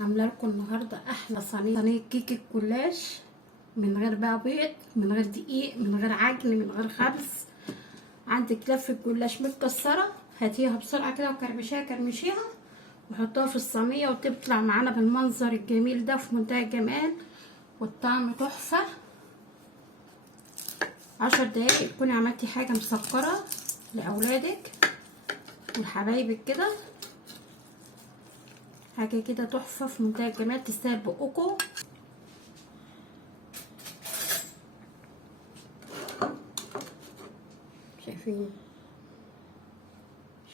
عامله لكم النهارده احلى صينيه كيك الجلاش، من غير بقى بيض، من غير دقيق، من غير عجن، من غير خبز. عندك لفه جلاش متكسره، هاتيها بسرعه كده وكرمشيها كرمشيها وحطوها في الصينيه، وتطلع معانا بالمنظر الجميل ده في منتهى الجمال والطعم تحفه. 10 دقايق تكوني عملتي حاجه مسكره لاولادك ولحبايبك كده، حاجه كده تحفه في منتهى الجمال تستاهل بقكم.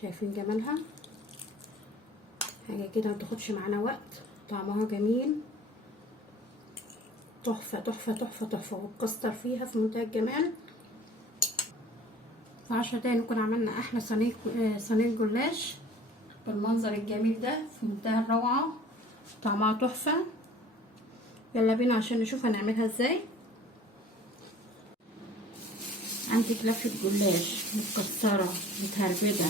شايفين جمالها؟ حاجه كده متاخدش معانا وقت، طعمها جميل، تحفه تحفه تحفه تحفه، والكاستر فيها في منتهى الجمال. في 10 دقايق نكون عملنا احلى صينيه جلاش بالمنظر الجميل ده في منتهى الروعه، طعمها تحفه. يلا بينا عشان نشوف هنعملها ازاي. عندك لفه جلاش متكسره متهربده،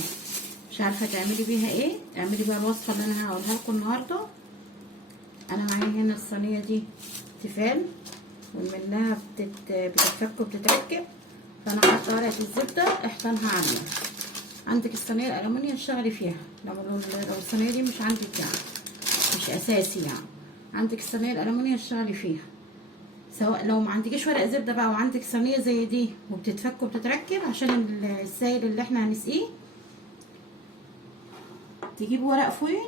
مش عارفه تعملي بيها ايه، اعملي بقى الوصفه اللي انا هقولها لكم النهارده. انا معايا هنا الصينيه دي تيفال، ومنها بتتفك وبتتركب، فانا حاطه ورقه الزبده احطانها عاليه. عندك الصينيه الالومنيوم اشتغلي فيها، لو الصينيه دي مش عندك يعني مش اساسي يعني، عندك الصينيه الالومنيوم اشتغلي فيها. سواء لو ما عندكيش ورق زبده بقى وعندك صينيه زي دي وبتتفك وبتتركب، عشان السائل اللي احنا هنسقيه تجيب ورق فويل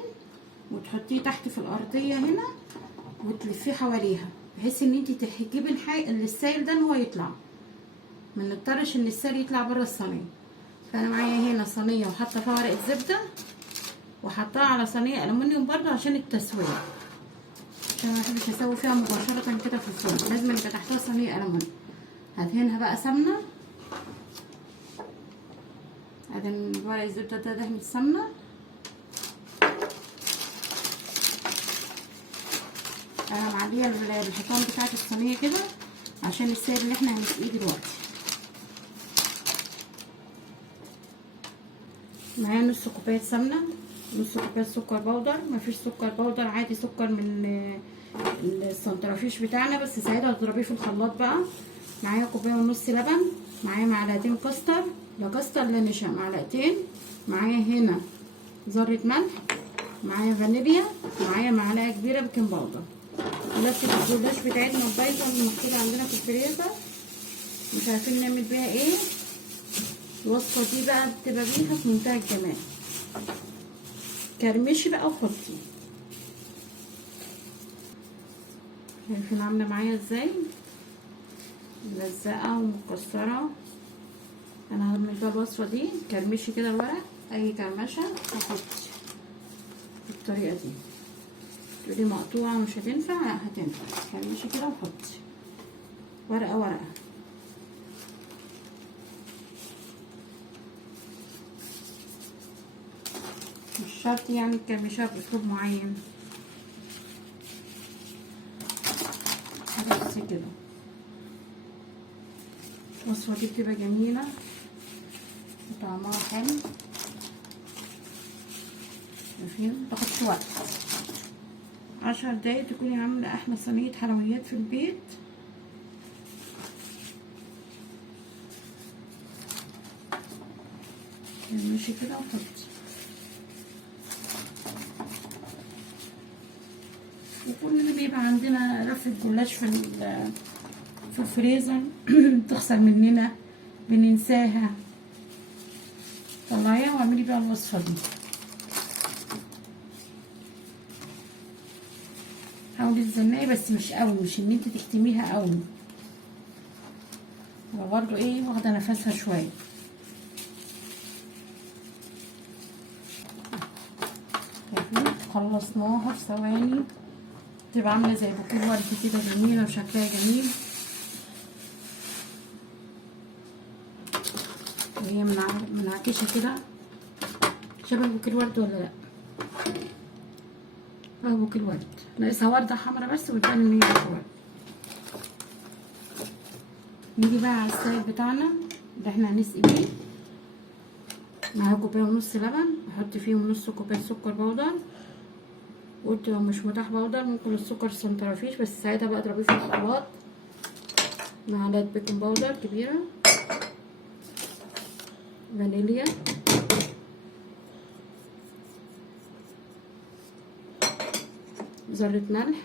وتحطيه تحت في الارضيه هنا وتلفيه حواليها، بحيث ان انت تجيبي السائل ده ان هو يطلع، ما نضطرش ان السائل يطلع بره الصينيه. فانا معايا هنا صينيه وحاطه فيها ورقه زبده، وحطاها على صينيه الومنيوم برده عشان التسويه، عشان ما بحبش اسوي فيها مباشره كده في الفرن، لازم يبقى تحتها صينيه الومنيوم. هدهنها بقى سمنه، ادهن ورق الزبده ده دهن السمنه. انا معليه الحيطان بتاعت الصينيه كده عشان السائل اللي احنا هنسقيه دلوقتي. معايا نص كوبايه سمنه، نص كوبايه سكر بودر، مفيش سكر بودر عادي سكر من السنترافيش بتاعنا، بس ساعتها تضربيه في الخلاط بقى. معايا كوبايه ونص لبن، معايا معلقتين كاستر، لا كاستر لا نشا، معلقتين. معايا هنا ذره ملح، معايا فانيليا، معايا معلقه كبيره بيكنج باودر. لفه الجلاش بتاعتنا البايظه اللي محطوطه عندنا في الفريزر مش عارفين نعمل بيها ايه، الوصفه دي بقى بتبقى بيها في منتهى الجمال. كرمشي بقى وحطي. شايفين عامله معايا ازاي ملزقه ومكسره. انا هعمل بقى الوصفه دي، كرمشي كده الورق اي كرمشه وحطي بالطريقه دي. تقولي مقطوعه مش هتنفع، لا هتنفع، كرمشي كده وحطي ورقه ورقه. مش شرط يعني تكرمشيها باسلوب معين، بس كده. الوصفه دي بتبقى جميله وطعمها حلو، شايفين متاخدش وقت. 10 دقايق تكوني عامله احلى صينيه حلويات في البيت. ماشي كده وحطي. وكلنا بيبقى عندنا رفة جلاش في الفريزر تخسر مننا، بننساها. طلعيها واعملي بقى الوصفه دي. حاولي تزنقي بس مش قوي، مش ان انت تكتميها قوي، وبرده ايه واخده نفسها شويه. خلصناها في ثواني، تبقى عامله زي بوكيه ورد كده جميله وشكلها جميل، وهي منعكشه كده شبه بوكيه الورد ولا لا؟ اهو بوكيه الورد، ناقصها ورده حمرا بس وتبان ان هي بوكيه ورد. نيجي بقى على السائل بتاعنا اللي احنا هنسقي بيه. معايا كوبايه ونص لبن، احط فيهم نص كوبايه سكر بودر، قلت لو مش متاح بودر ممكن السكر سنترفيش، بس ساعتها بقى اضربيه في الخلاط. معلقه بيكنج باودر كبيره، فانيليا، ذرة ملح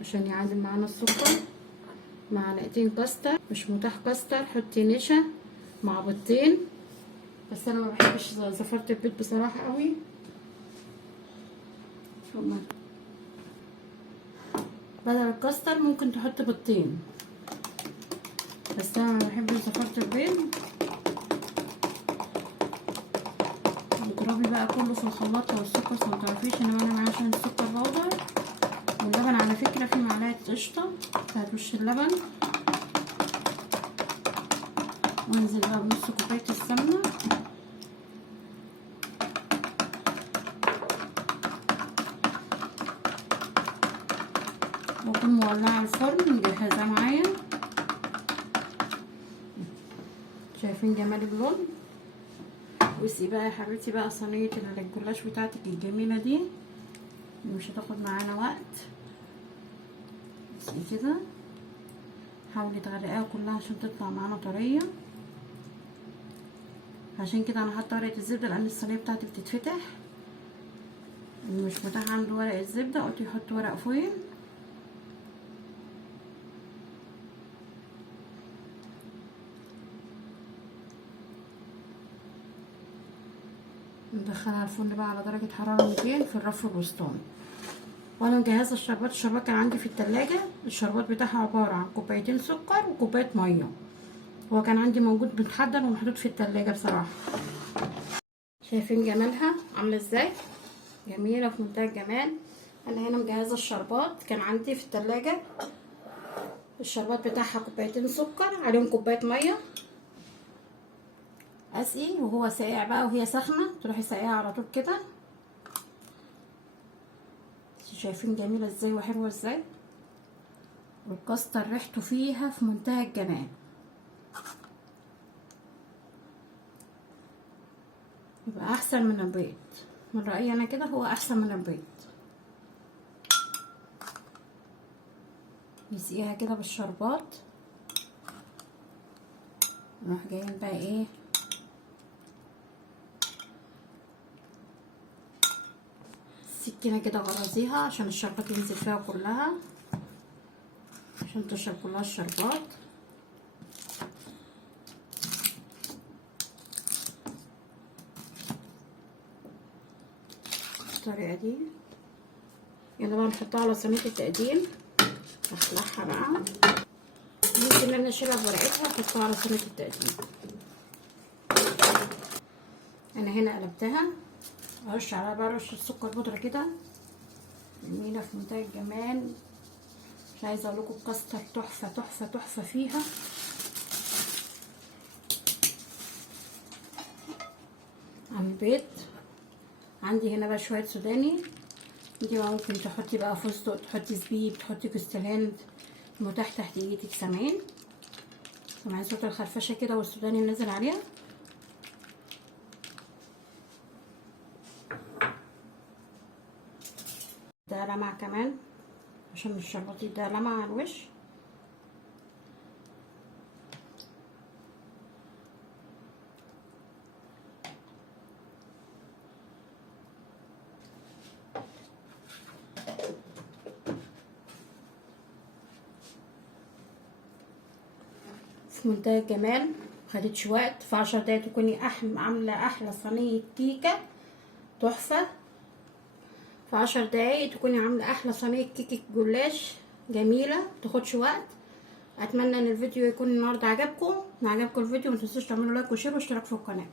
عشان يعادل معانا السكر، معلقتين كاستر. مش متاح كاستر حطي نشا مع بيضتين، بس انا ما بحبش زفرة البيض بصراحة قوي. بدل الكاستر ممكن تحط بيضتين، بس انا ما بحبش زفرة البيض. اضربي بقى كله في الخلاط لو السكر متعرفيش، انما انا معايا عشان السكر بودر. واللبن على فكرة في معلقة قشطة بتاعت وش اللبن، وانزل بقى بنص كوباية السمنة. واكون مولعة الفرن مجهزاه معايا. شايفين جمال اللون؟ بصي بقى يا حبيبتي بقى صينية الجلاش بتاعتك الجميلة دي مش هتاخد معانا وقت. بصي كده، حاولي تغرقيها كلها عشان تطلع معانا طرية. عشان كده انا حاطه ورقة الزبدة لان الصينية بتاعتي بتتفتح. اللي مش متاح عنده ورق الزبدة قلت يحط ورق فويل. ندخلها الفرن بقى على درجة حرارة 200 في الرف الوسطاني. وانا مجهزه الشربات. الشربات كان عندي في التلاجة، الشربات بتاعها عبارة عن كوبايتين سكر وكوباية مية. هو كان عندي موجود متحضر ومحطوط في التلاجة بصراحة. شايفين جمالها عاملة ازاي؟ جميلة في منتهى الجمال. انا هنا مجهزه الشربات كان عندي في التلاجة. الشربات بتاعها كوبايتين سكر عليهم كوباية مية. اسقي وهو ساقع بقى وهي سخنة تروحي ساقيها على طول كده. شايفين جميلة ازاي وحلوة ازاي، والكاستر ريحته فيها في منتهى الجمال. يبقى احسن من البيض من رأيي انا كده، هو احسن من البيض. نسقيها كده بالشربات. نروح جايين بقى ايه، السكينة كده غرزيها عشان الشربات ينزل فيها كلها، عشان تشرب كلها الشربات. بالطريقة دي. يلا بقى نحطها على صينية التقديم. اخلعها بقى، ممكن انا اشيلها بورقتها واحطها على صينية التقديم. انا هنا قلبتها، ارش عليها بقى رشه سكر بودره كده جميله في منتهى الجمال. مش عايزه اقول لكم الكاستر تحفه تحفه تحفه فيها. عن البيض عندي هنا بقى شويه سوداني. دي ممكن تحطي بقى فستق، تحطي زبيب، تحطي جوز الهند، متاح تحت ايدك. سامعين صوت الخرفشه كده والسوداني نازل عليها. ده لمع كمان عشان الشربات ده لمع على الوش. في منتهى الجمال، مخدتش وقت. في 10 دقايق تكوني عامله احلى صينيه كيكه تحفه. في 10 دقايق تكوني عامله احلى صينيه كيكه جلاش جميله متاخدش وقت. اتمنى ان الفيديو يكون النهارده عجبكم. لو عجبكم الفيديو متنسوش تعملوا لايك وشير واشتراك في القناه.